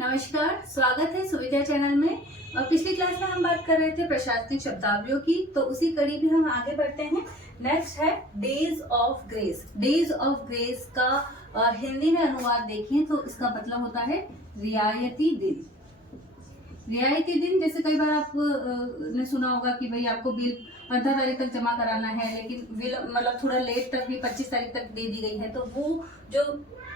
नमस्कार, स्वागत है सुविधा चैनल में। और पिछली क्लास में हम बात कर रहे थे प्रशासनिक शब्दावलियों की, तो उसी कड़ी में हम आगे बढ़ते हैं। नेक्स्ट है days of grace. Days of grace का हिंदी में अनुवाद देखें तो इसका मतलब होता है रियायती दिन। रियायती दिन, जैसे कई बार आप ने सुना होगा कि भाई आपको बिल 15 तारीख तक जमा कराना है, लेकिन बिल मतलब थोड़ा लेट तक भी 25 तारीख तक दे दी गई है, तो वो जो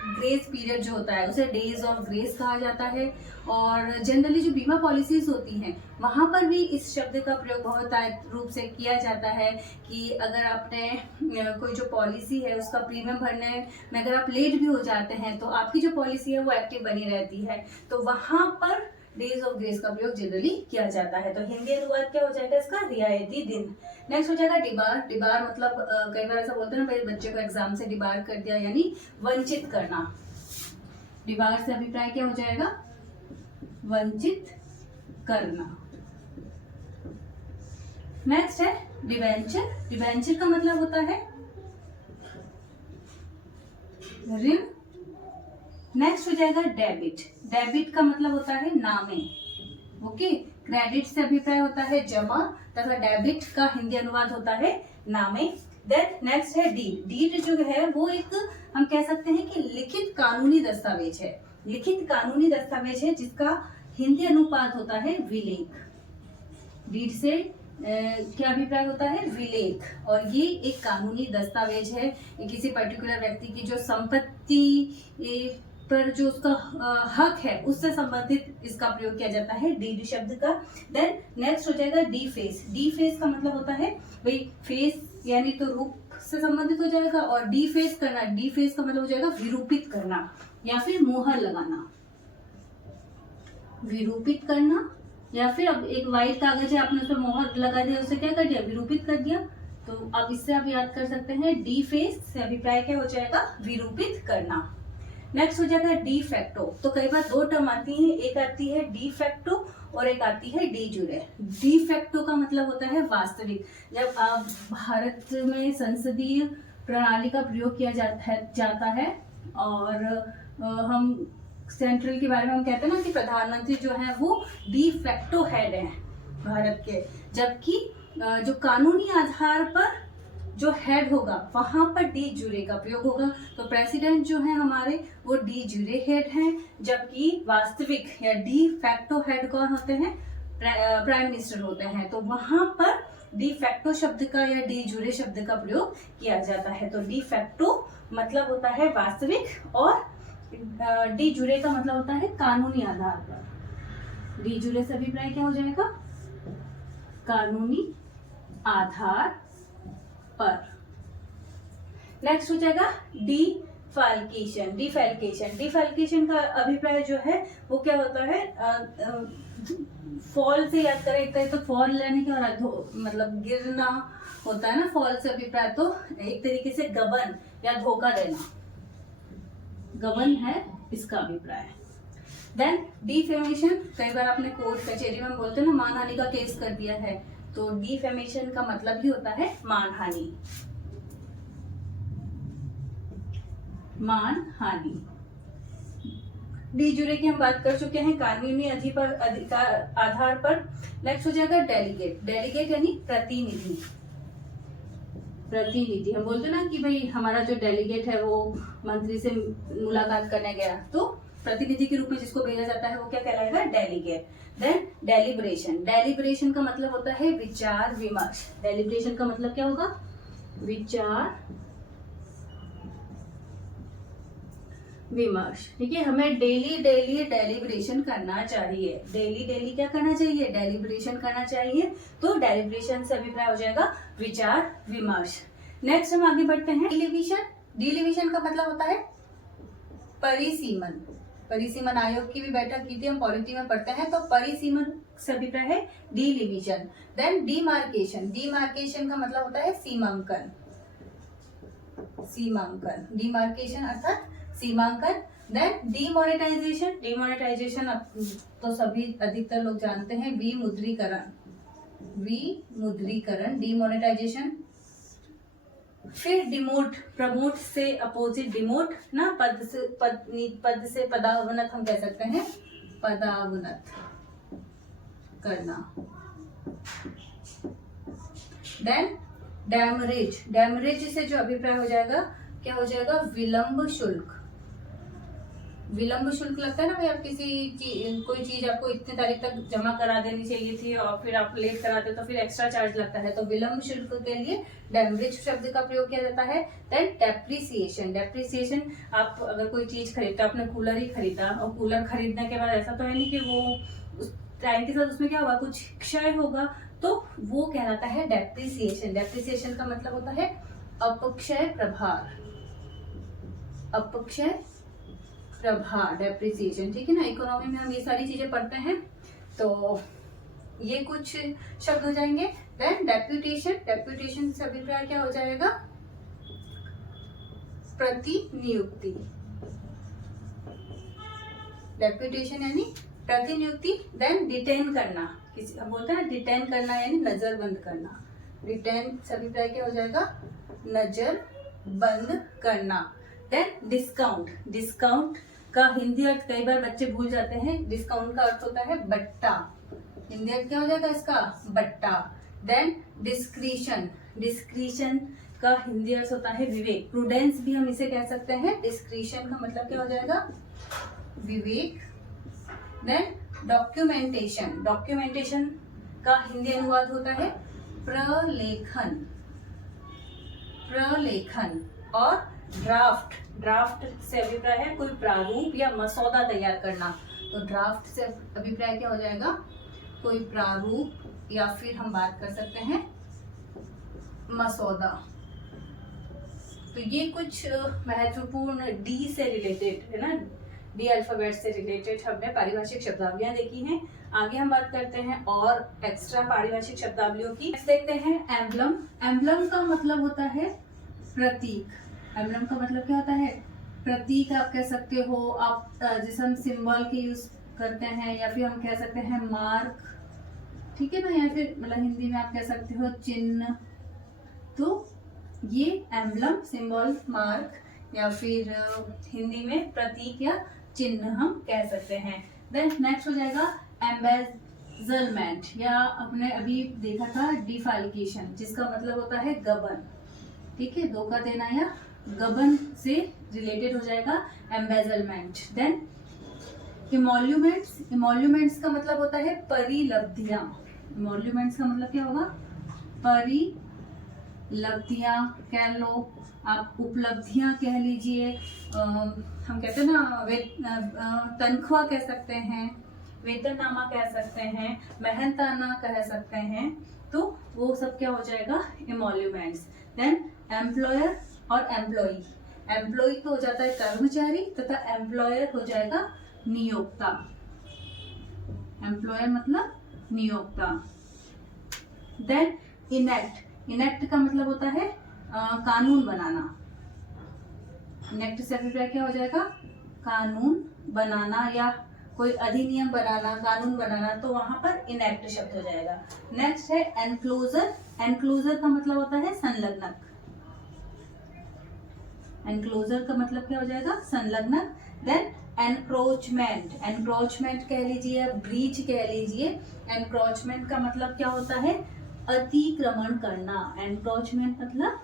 ग्रेस पीरियड जो होता है उसे डेज ऑफ ग्रेस कहा जाता है। और जनरली जो बीमा पॉलिसीज होती हैं वहां पर भी इस शब्द का प्रयोग बहुत रूप से किया जाता है कि अगर आपने कोई जो पॉलिसी है उसका प्रीमियम भरने में अगर आप लेट भी हो जाते हैं तो आपकी जो पॉलिसी है वो एक्टिव बनी रहती है, तो वहां पर डेज ऑफ ग्रेस का प्रयोग जनरली किया जाता है। तो हिंदी अनुवाद क्या हो जाएगा इसका? रियायती दिन। नेक्स्ट हो जाएगा डिबार। डिबार मतलब कई बार ऐसा बोलते हैं ना, मेरे बच्चे को एग्जाम से डिबार कर दिया, यानी वंचित करना। डिबार से अभिप्राय क्या हो जाएगा? वंचित करना। नेक्स्ट है डिबेंचर। डिबेंचर का मतलब होता है ऋण। नेक्स्ट हो जाएगा डेबिट। डेबिट का मतलब होता है नामे। ओके, क्रेडिट से अभिप्राय होता है जमा तथा डेबिट का हिंदी अनुवाद होता है नामे। देन नेक्स्ट है डीड। डीड जो है वो एक हम कह सकते हैं कि लिखित कानूनी दस्तावेज है। लिखित कानूनी दस्तावेज है जिसका हिंदी अनुपात होता है विलेख। डीड से क्या अभिप्राय होता है? विलेख। और ये एक कानूनी दस्तावेज है, किसी पर्टिकुलर व्यक्ति की जो संपत्ति पर जो उसका हक है उससे संबंधित इसका प्रयोग किया जाता है डीड शब्द का। देन नेक्स्ट हो जाएगा डी फेस। डी फेस का मतलब होता है भाई फेस यानी तो रूप से संबंधित हो जाएगा, और डी फेस करना, डी फेस का मतलब हो जाएगा विरूपित करना या फिर मोहर लगाना। विरूपित करना, या फिर अब एक व्हाइट कागज है आपने उस पर मोहर लगा दिया, उसे क्या कर दिया? विरूपित कर दिया। तो अब इससे आप याद कर सकते हैं डी फेस से अभिप्राय क्या हो जाएगा? विरूपित करना। नेक्स्ट हो जाएगा डी फैक्टो। तो कई बार दो टर्म आती है, एक आती है डी फैक्टो और एक आती है डी जुरे। डी फैक्टो का मतलब होता है वास्तविक। जब आप भारत में संसदीय प्रणाली का प्रयोग किया जाता है और हम सेंट्रल के बारे में हम कहते हैं ना कि प्रधानमंत्री जो है वो डी फैक्टो हेड है भारत के, जबकि जो कानूनी आधार पर जो हेड होगा वहां पर डी जुरे का प्रयोग होगा। तो प्रेसिडेंट जो है हमारे वो डी जुरे हेड हैं, जबकि वास्तविक या डी फैक्टो हेड कौन होते हैं? प्राइम मिनिस्टर होते हैं। तो वहां पर डी फैक्टो शब्द का या डी जुरे शब्द का प्रयोग किया जाता है। तो डी फैक्टो मतलब होता है वास्तविक, और डी जुरे का मतलब होता है कानूनी आधार पर। डी जुरे से अभिप्राय क्या हो जाएगा? कानूनी आधार पर। नेक्स्ट हो जाएगा डिफाल्केशन। डिफाल्केशन, डिफाल्केशन का अभिप्राय जो है वो क्या होता है? फॉल से याद करें, एक तरह तो फॉल लेने के और मतलब गिरना होता है ना फॉल से अभिप्राय, तो एक तरीके से गबन या धोखा देना, गबन है इसका अभिप्राय। देन डिफेमेशन, कई बार आपने कोर्ट कचहरी में बोलते हैं ना मानहानि का केस कर दिया है, तो डिफेमेशन का मतलब ही होता है मानहानि। मानहानि। डी जुरे की हम बात कर चुके हैं कानूनी अधिकार आधार पर। नेक्स्ट हो जाएगा डेलीगेट। डेलीगेट यानी प्रतिनिधि। प्रतिनिधि, हम बोलते ना कि भाई हमारा जो डेलीगेट है वो मंत्री से मुलाकात करने गया, तो प्रतिनिधि के रूप में जिसको भेजा जाता है वो क्या कहलाएगा? डेलीगेट। Then deliberation. डेलिब्रेशन का मतलब होता है विचार विमर्श। डेलिब्रेशन का मतलब क्या होगा? विचार विमर्श। ठीक है, हमें डेली डेली डेलिब्रेशन करना चाहिए। डेली डेली क्या करना चाहिए? डेलिब्रेशन करना चाहिए। तो डेलिब्रेशन से अभिप्राय हो जाएगा विचार विमर्श। नेक्स्ट हम आगे बढ़ते हैं डिलिविजन। डिलिविजन का मतलब होता है परिसीमन। परिसीमन आयोग की भी बैठक की थी, हम पॉलिटी में पढ़ते हैं, तो परिसीमन से अभिप्राय है डिलिविजन। Then demarcation. डिमार्केशन का मतलब होता है सीमांकन। सीमांकन, डिमार्केशन अर्थात सीमांकन। Then demonetisation. डीमोनेटाइजेशन तो सभी अधिकतर लोग जानते हैं, विमुद्रीकरण। विमुद्रीकरण, डीमोनेटाइजेशन। फिर डिमोट, प्रमोट से अपोजिट डिमोट ना, पद से पदावनत हम कह सकते हैं। पदावनत करना। देन डैमरेज, डैमरेज से जो अभिप्राय हो जाएगा क्या हो जाएगा, विलंब शुल्क। विलंब शुल्क लगता है ना भाई, आप कोई चीज आपको इतनी तारीख तक जमा करा देनी चाहिए थी और फिर आप लेट कराते तो फिर एक्स्ट्रा चार्ज लगता है, तो विलंब शुल्क के लिए डैमरेज शब्द का प्रयोग किया जाता है। देन डेप्रिसिएशन, डेप्रिसिएशन आप अगर कोई चीज खरीदते, आपने कूलर ही खरीदा और कूलर खरीदने के बाद ऐसा तो है नहीं कि वो उस टाइम के साथ उसमें क्या होगा, कुछ क्षय होगा, तो वो कहलाता है डेप्रिसिएशन। डेप्रिसिएशन का मतलब होता है अपक्षय प्रभार, अपक्षय प्रभार, डेप्रिसिएशन, ठीक है ना। इकोनॉमी में हम ये सारी चीजें पढ़ते हैं, तो ये कुछ शब्द हो जाएंगे। देन डेप्यूटेशन, डेप्यूटेशन से अभिप्राय क्या हो जाएगा, प्रतिनियुक्ति। डेप्यूटेशन यानी प्रतिनियुक्ति। देन डिटेन करना, किसी हम बोलते हैं डिटेन करना यानी नजरबंद करना। डिटेन से अभिप्राय क्या हो जाएगा, नजर बंद करना। देन डिस्काउंट, डिस्काउंट का हिंदी अर्थ कई बार बच्चे भूल जाते हैं। डिस्काउंट का अर्थ होता है बट्टा, हिंदी अर्थ क्या हो जाएगा इसका, बट्टा। देन डिस्क्रीशन, डिस्क्रीशन का हिंदी अर्थ होता है विवेक। प्रूडेंस भी हम इसे कह सकते हैं। डिस्क्रीशन का मतलब क्या हो जाएगा, विवेक। देन डॉक्यूमेंटेशन, डॉक्यूमेंटेशन का हिंदी अनुवाद होता है प्रलेखन, प्रलेखन। और ड्राफ्ट, ड्राफ्ट से अभिप्राय है कोई प्रारूप या मसौदा तैयार करना, तो ड्राफ्ट से अभिप्राय क्या हो जाएगा, कोई प्रारूप या फिर हम बात कर सकते हैं मसौदा। तो ये कुछ महत्वपूर्ण डी से रिलेटेड है ना, डी अल्फाबेट से रिलेटेड हमने पारिभाषिक शब्दावलियां देखी हैं। आगे हम बात करते हैं और एक्स्ट्रा पारिभाषिक शब्दावलियों की। देखते हैं एम्बलम। एम्बलम का मतलब होता है प्रतीक। एम्बलम का मतलब क्या होता है, प्रतीक आप कह सकते हो। आप जैसे हम सिंबल के यूज करते हैं, या फिर हम कह सकते हैं मार्क, ठीक है ना, या फिर मतलब हिंदी में आप कह सकते हो चिन्ह। तो ये एम्बलम, सिंबल, मार्क या फिर हिंदी में प्रतीक या चिन्ह हम कह सकते हैं। देन नेक्स्ट हो जाएगा एम्बेजलमेंट, या अपने अभी देखा था डिफालिकेशन, जिसका मतलब होता है गबन, ठीक है, धोखा देना या गबन से रिलेटेड हो जाएगा एम्बेजलमेंट। देन इमोल्यूमेंट्स, इमोल्यूमेंट्स का मतलब होता है परिलब्धियां। इमोल्यूमेंट्स का मतलब क्या होगा, परिलब्धियां कह लो, आप उपलब्धियां कह लीजिए, हम कहते हैं ना तनख्वाह कह सकते हैं, वेतननामा कह सकते हैं, मेहनताना कह सकते हैं, तो वो सब क्या हो जाएगा, इमोल्यूमेंट्स। देन एम्प्लॉयर और एम्प्लॉई, एम्प्लॉई तो हो जाता है कर्मचारी तथा एम्प्लॉयर हो जाएगा नियोक्ता। एम्प्लॉयर मतलब नियोक्ता। देन इनेक्ट, इनेक्ट का मतलब होता है कानून बनाना। इनेक्ट से अभिप्राय क्या हो जाएगा, कानून बनाना या कोई अधिनियम बनाना, कानून बनाना, तो वहां पर इनेक्ट शब्द हो जाएगा। नेक्स्ट है एनक्लोजर। एनक्लोजर का मतलब होता है संलग्नक। एनक्लोजर का मतलब क्या हो जाएगा, संलग्नक। देन एनक्रोचमेंट, एनक्रोचमेंट कह लीजिए, ब्रीच कह लीजिए। एनक्रोचमेंट का मतलब क्या होता है, अतिक्रमण करना। एनक्रोचमेंट मतलब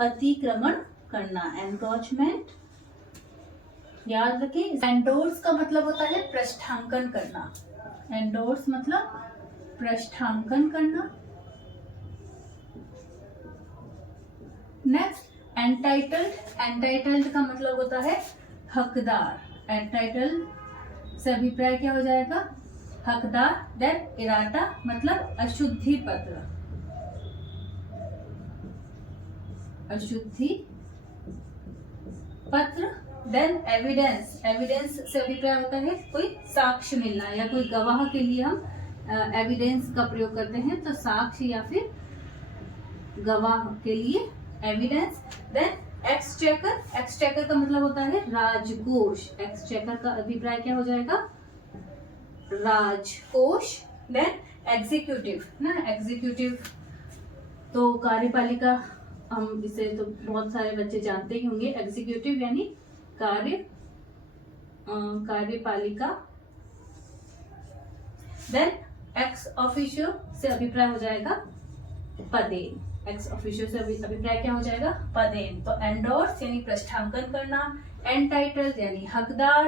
अतिक्रमण करना, एनक्रोचमेंट याद रखें। एंडोर्स का मतलब होता है पृष्ठांकन करना। एंडोर्स मतलब पृष्ठांकन करना। नेक्स्ट एंटाइटल्ड, एंटाइटल्ड का मतलब होता है हकदार। एंटाइटल्ड से अभिप्राय क्या हो जाएगा, हकदार। देन इराटा मतलब अशुद्धि पत्र, अशुद्धि पत्र। देन एविडेंस, एविडेंस से अभिप्राय होता है कोई साक्ष्य मिलना, या कोई गवाह के लिए हम एविडेंस का प्रयोग करते हैं, तो साक्ष्य या फिर गवाह के लिए एविडेंस। देन एक्सचेकर, एक्सचेकर का मतलब होता है राजकोष। एक्सचेकर का अभिप्राय क्या हो जाएगा, राजकोष। देन एग्जीक्यूटिव ना, एग्जीक्यूटिव तो कार्यपालिका, हम इसे तो बहुत सारे बच्चे जानते ही होंगे। एग्जीक्यूटिव यानी कार्यपालिका देन एक्स ऑफिशियो से अभिप्राय हो जाएगा पदेन। एक्स ऑफिशियो से अभिप्राय क्या हो जाएगा? पदेन। तो एंडोर्स यानी पृष्ठांकन करना, एंटाइटल यानी हकदार,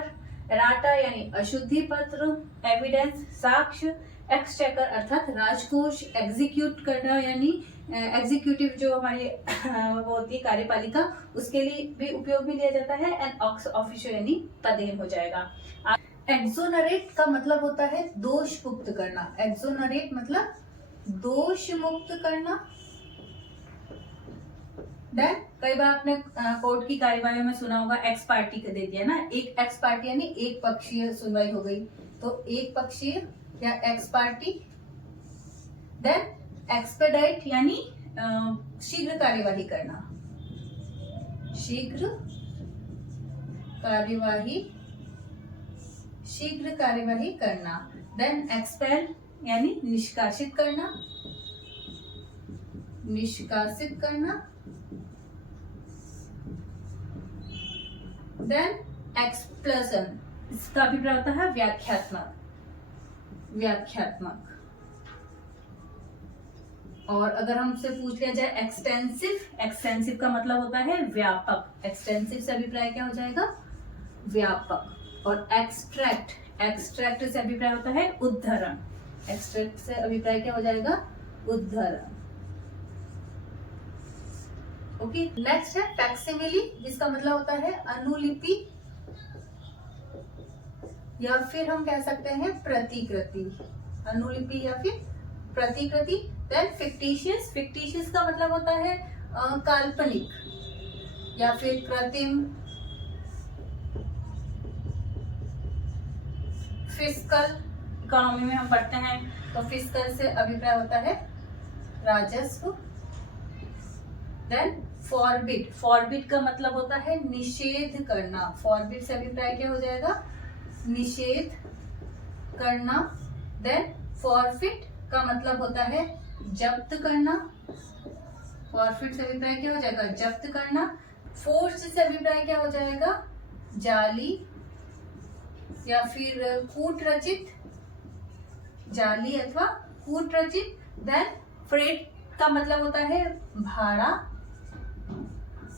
एराटा यानी अशुद्धि पत्र, एविडेंस साक्ष्य, एक्सचेकर अर्थात राजकोष, एग्जीक्यूट करना यानी एग्जीक्यूटिव जो हमारी वो होती है कार्यपालिका, उसके लिए भी उपयोग में लिया जाता है। एंड एक्स ऑफिशियो यानी पदेन हो जाएगा। एक्सोनरेट का मतलब होता है दोष मुक्त करना। एक्सोनरेट मतलब दोष मुक्त करना। देन कई बार आपने कोर्ट की कार्यवाही में सुना होगा एक्स पार्टी का दे दिया ना, एक एक्स पार्टी यानी एक पक्षीय सुनवाई हो गई, तो एक पक्षीय या एक्स पार्टी। देन एक्सपेडाइट यानी शीघ्र कार्यवाही करना, शीघ्र कार्यवाही करना। देन एक्सपेल यानी निष्कासित करना, देन एक्सप्लसन, इसका अभिप्राय होता है व्याख्यात्मक। और अगर हमसे पूछ लिया जाए एक्सटेंसिव का मतलब होता है व्यापक। एक्सटेंसिव से अभिप्राय क्या हो जाएगा? व्यापक। और एक्सट्रैक्ट से अभिप्राय होता है उद्धरण। एक्सट्रैक्ट से अभिप्राय क्या हो जाएगा? उद्धरण। ओके, नेक्स्ट है फैक्सिमिली, जिसका मतलब होता है अनुलिपि या फिर हम कह सकते हैं प्रतिकृति। अनुलिपि या फिर प्रतिकृति। देन फिक्टिशियस का मतलब होता है काल्पनिक या फिर कृत्रिम। फिस्कल, इकोनॉमी में हम पढ़ते हैं, तो फिस्कल से अभिप्राय होता है राजस्व। देन फॉरबिड का मतलब होता है निषेध करना। फॉरबिड से अभिप्राय क्या हो जाएगा? निषेध करना। देन फॉरफिट का मतलब होता है जब्त करना। फॉरफिट से अभिप्राय क्या हो जाएगा? जब्त करना। फोर्स से अभिप्राय क्या हो जाएगा? जाली या फिर कूटरचित, जाली अथवा कूटरचित। देन फ्रेट का मतलब होता है भाड़ा।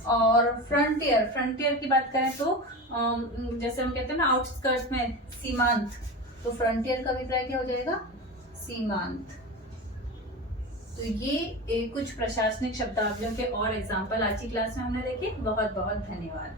और फ्रंटियर की बात करें तो जैसे हम कहते हैं ना आउटस्कर्ट्स में सीमांत, तो फ्रंटियर का अभिप्राय क्या हो जाएगा? सीमांत। तो ये कुछ प्रशासनिक शब्दावलियों के और एग्जाम्पल आज की क्लास में हमने देखे। बहुत बहुत धन्यवाद।